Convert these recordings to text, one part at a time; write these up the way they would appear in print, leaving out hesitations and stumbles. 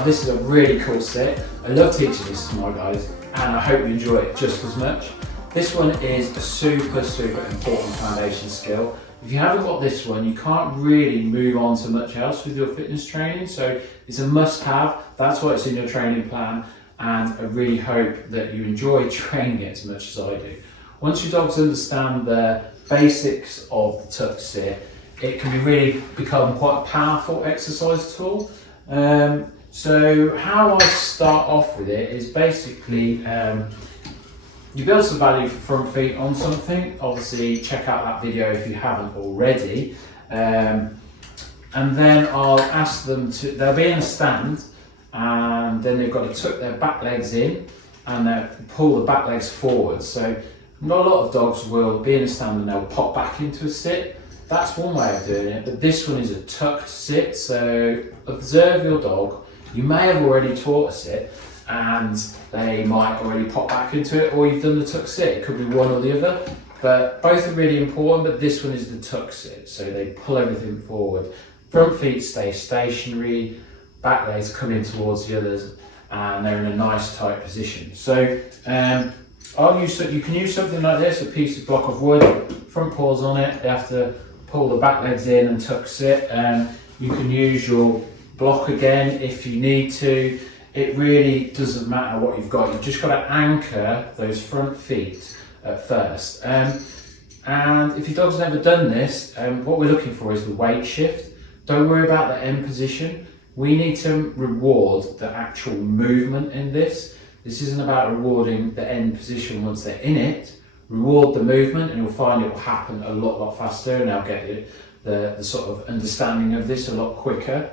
Now this is a really cool sit. I love teaching this to my guys and I hope you enjoy it just as much. This one is a super important foundation skill. If you haven't got this one, you can't really move on to much else with your fitness training, so it's a must-have. That's why it's in your training plan, and I really hope that you enjoy training it as much as I do. Once your dogs understand the basics of the tuck sit, it can really become quite a powerful exercise tool. So how I start off with it is basically you build some value for front feet on something. Obviously check out that video if you haven't already. And then I'll ask them to, they'll be in a stand and then they've got to tuck their back legs in and they'll pull the back legs forward. So not a lot of dogs will be in a stand and they'll pop back into a sit. That's one way of doing it, but this one is a tucked sit. So observe your dog. You may have already taught a sit and they might already pop back into it, or you've done the tuck sit. It could be one or the other, but both are really important, but this one is the tuck sit. So they pull everything forward. Front feet stay stationary, back legs come in towards the others, and they're in a nice tight position. So you can use something like this, a piece of block of wood, front paws on it. They have to pull the back legs in and tuck sit. You can use your block again if you need to. It really doesn't matter what you've got. You've just got to anchor those front feet at first. And if your dog's never done this, what we're looking for is the weight shift. Don't worry about the end position. We need to reward the actual movement in this. This isn't about rewarding the end position once they're in it. Reward the movement and you'll find it will happen a lot faster, and they'll get the sort of understanding of this a lot quicker.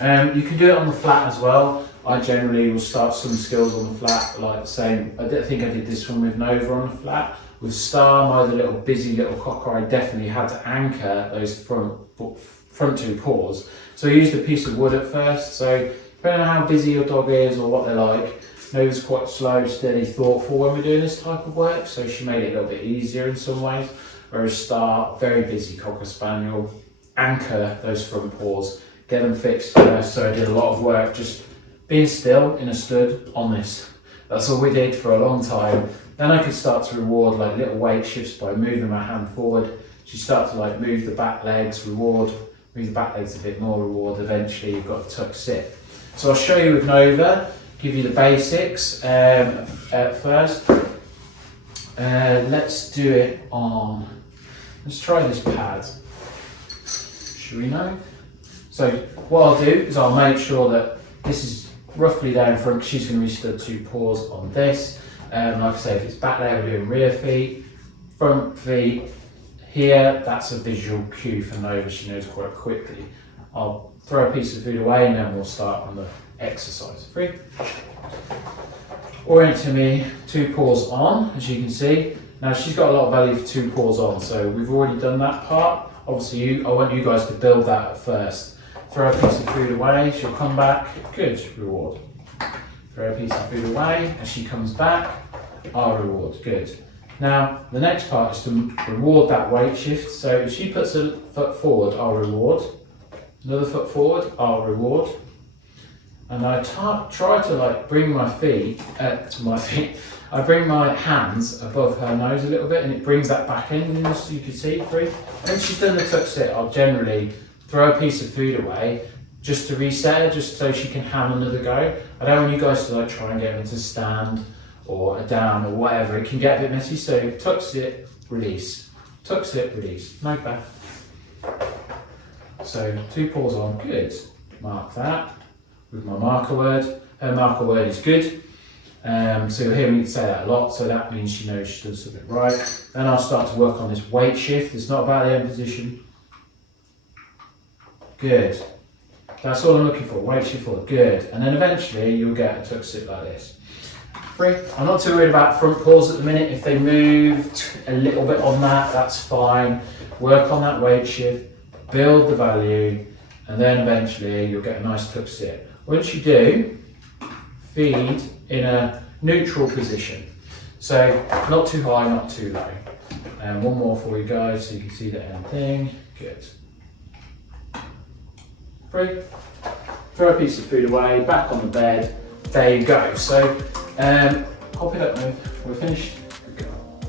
You can do it on the flat as well. I generally will start some skills on the flat, like the same. I think I did this one with Nova on the flat. With Star, my other little busy little cocker, I definitely had to anchor those front two paws. So I used a piece of wood at first. So depending on how busy your dog is or what they're like, Nova's quite slow, steady, thoughtful when we're doing this type of work. So she made it a little bit easier in some ways. Whereas Star, very busy cocker spaniel, anchor those front paws, get them fixed first. So I did a lot of work just being still in a stud on this. That's all we did for a long time. Then I could start to reward like little weight shifts by moving my hand forward. She start to like move the back legs, move the back legs a bit more, reward. Eventually you've got a tuck sit. So I'll show you with Nova, give you the basics at first. Let's do it on, let's try this pad. Should we know? So what I'll do is I'll make sure that this is roughly there in front. She's going to be stood two paws on this. Like I say, if it's back there, we're doing rear feet, front feet. Here, that's a visual cue for Nova. She knows quite quickly. I'll throw a piece of food away and then we'll start on the exercise. 3. Orient to me, two paws on, as you can see. Now she's got a lot of value for two paws on, so we've already done that part. Obviously, I want you guys to build that at first. Throw a piece of food away, she'll come back, good, reward. Throw a piece of food away, as she comes back, our reward, good. Now, the next part is to reward that weight shift. So if she puts a foot forward, I'll reward. Another foot forward, I'll reward. And I try to like bring my feet, I bring my hands above her nose a little bit and it brings that back in, as you can see, 3. When she's done the tuck sit, I'll generally throw a piece of food away just to reset her, just so she can have another go. I don't want you guys to like try and get her into stand or a down or whatever. It can get a bit messy, so tuck sit, release. Tuck sit, release. No back. So 2 paws on, good. Mark that with my marker word. Her marker word is good. So you'll hear me say that a lot, so that means she knows she does something right. Then I'll start to work on this weight shift. It's not about the end position. Good. That's all I'm looking for, weight shift forward, good. And then eventually you'll get a tuck sit like this. 3. I'm not too worried about front paws at the minute. If they moved a little bit on that, that's fine. Work on that weight shift, build the value, and then eventually you'll get a nice tuck sit. Once you do, feed in a neutral position. So not too high, not too low. And one more for you guys so you can see the end thing. Good. 3. throw a piece of food away, back on the bed, there you go. So pop it up now, we're finished. Good girl.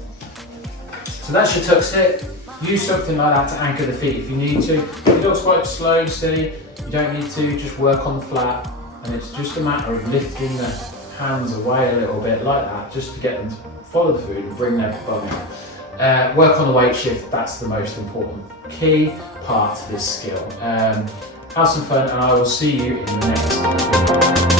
So that's your tuck sit. Use something like that to anchor the feet if you need to. If the dog's quite slow and steady, you don't need to, just work on the flat, and it's just a matter of lifting the hands away a little bit like that, just to get them to follow the food and bring their bum in. Work on the weight shift, that's the most important key part to this skill. Have some fun, and I will see you in the next video.